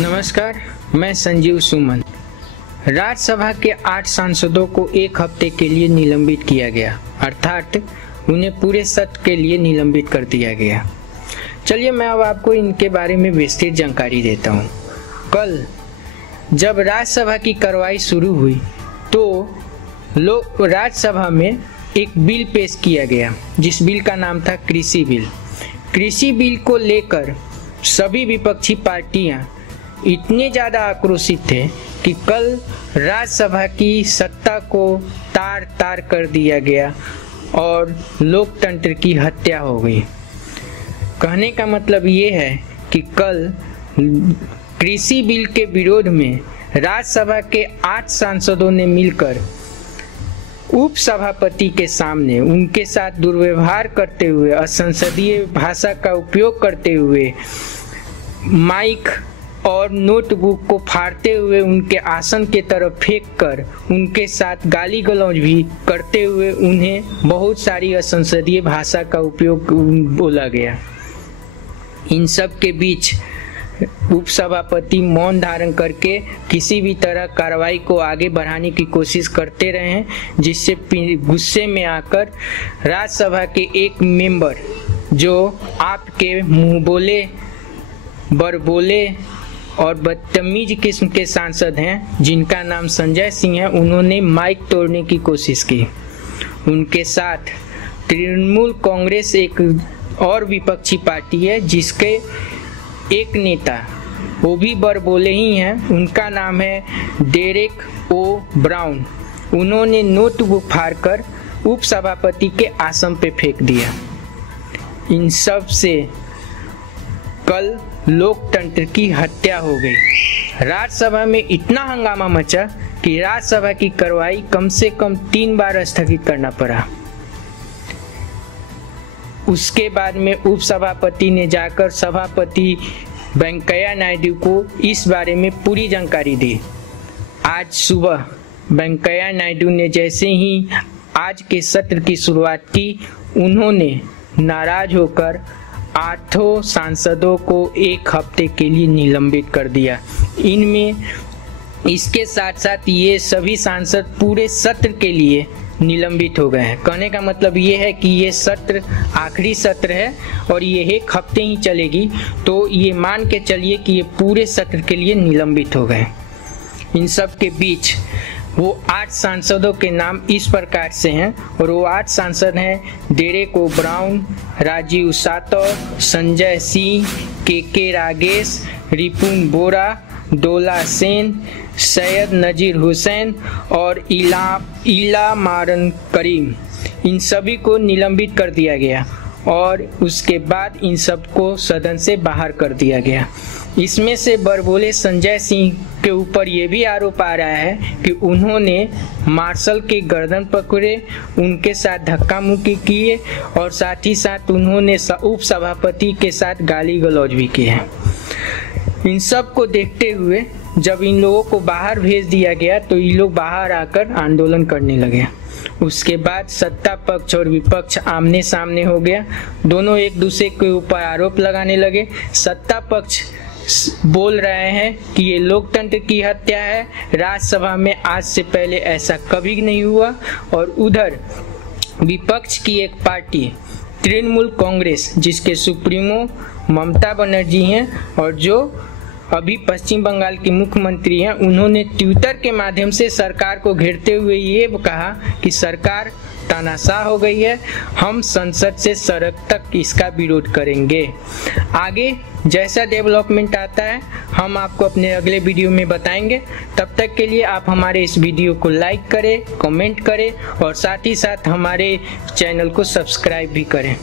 नमस्कार, मैं संजीव सुमन। राज्यसभा के 8 सांसदों को एक हफ्ते के लिए निलंबित किया गया, अर्थात उन्हें पूरे सत्र के लिए निलंबित कर दिया गया। चलिए मैं अब आपको इनके बारे में विस्तृत जानकारी देता हूँ। कल जब राज्यसभा की कार्रवाई शुरू हुई तो राज्यसभा में एक बिल पेश किया गया, जिस बिल का नाम था कृषि बिल। कृषि बिल को लेकर सभी विपक्षी पार्टियां इतने ज़्यादा आक्रोशित थे कि कल राज्यसभा की सत्ता को तार तार कर दिया गया और लोकतंत्र की हत्या हो गई। कहने का मतलब ये है कि कल कृषि बिल के विरोध में राज्यसभा के 8 सांसदों ने मिलकर उप सभापति के सामने उनके साथ दुर्व्यवहार करते हुए, असंसदीय भाषा का उपयोग करते हुए, माइक और नोटबुक को फाड़ते हुए उनके आसन के तरफ फेंककर उनके साथ गाली गलौज भी करते हुए उन्हें बहुत सारी असंसदीय भाषा का उपयोग बोला गया। इन सब के बीच उपसभापति मौन धारण करके किसी भी तरह कार्रवाई को आगे बढ़ाने की कोशिश करते रहे, जिससे गुस्से में आकर राज्यसभा के एक मेंबर जो आपके मुंह बोले, बड़बोले और बदतमीज किस्म के सांसद हैं, जिनका नाम संजय सिंह है, उन्होंने माइक तोड़ने की कोशिश की। उनके साथ तृणमूल कांग्रेस एक और विपक्षी पार्टी है, जिसके एक नेता वो भी बड़बोले ही हैं, उनका नाम है डेरेक ओ ब्राउन। उन्होंने नोटबुक फाड़कर उपसभापति के आसन पे फेंक दिया। इन सब से कल लोकतंत्र की हत्या हो गई। राज्यसभा में इतना हंगामा मचा कि राज्यसभा की कार्रवाई कम से कम 3 बार स्थगित करना पड़ा। उसके बाद में उपसभापति ने जाकर सभापति वेंकैया नायडू को इस बारे में पूरी जानकारी दी। आज सुबह वेंकैया नायडू ने जैसे ही आज के सत्र की शुरुआत की, उन्होंने नाराज होकर 8 सांसदों को एक हफ्ते के लिए निलंबित कर दिया। इनमें इसके साथ साथ ये सभी सांसद पूरे सत्र के लिए निलंबित हो गए हैं। कहने का मतलब ये है कि ये सत्र आखिरी सत्र है और ये एक हफ्ते ही चलेगी, तो ये मान के चलिए कि ये पूरे सत्र के लिए निलंबित हो गए। इन सब के बीच वो 8 सांसदों के नाम इस प्रकार से हैं, और वो 8 सांसद हैं डेरेक ओ ब्राउन, राजीव सातव, संजय सिंह, के रागेश, रिपुन बोरा, डोला सेन, सैयद नजीर हुसैन और इला मारन करीम। इन सभी को निलंबित कर दिया गया और उसके बाद इन सबको सदन से बाहर कर दिया गया। इसमें से बड़बोले संजय सिंह के ऊपर ये भी आरोप आ रहा है कि उन्होंने मार्शल के गर्दन पकड़े, उनके साथ धक्का मुक्की किए और साथ ही साथ उन्होंने उप सभापति के साथ गाली गलौज भी किए हैं। इन सब को देखते हुए जब इन लोगों को बाहर भेज दिया गया तो ये लोग बाहर आकर आंदोलन करने लगे। उसके बाद सत्ता पक्ष और विपक्ष आमने सामने हो गया। दोनों एक दूसरे के ऊपर आरोप लगाने लगे। सत्ता पक्ष बोल रहे हैं कि ये लोकतंत्र की हत्या है, राज्यसभा में आज से पहले ऐसा कभी नहीं हुआ। और उधर विपक्ष की एक पार्टी तृणमूल कांग्रेस, जिसके सुप्रीमो ममता बनर्जी हैं और जो अभी पश्चिम बंगाल की मुख्यमंत्री हैं, उन्होंने ट्विटर के माध्यम से सरकार को घेरते हुए ये कहा कि सरकार तानाशाह हो गई है, हम संसद से सड़क तक इसका विरोध करेंगे। आगे जैसा डेवलपमेंट आता है हम आपको अपने अगले वीडियो में बताएंगे। तब तक के लिए आप हमारे इस वीडियो को लाइक करें, कमेंट करें और साथ ही साथ हमारे चैनल को सब्सक्राइब भी करें।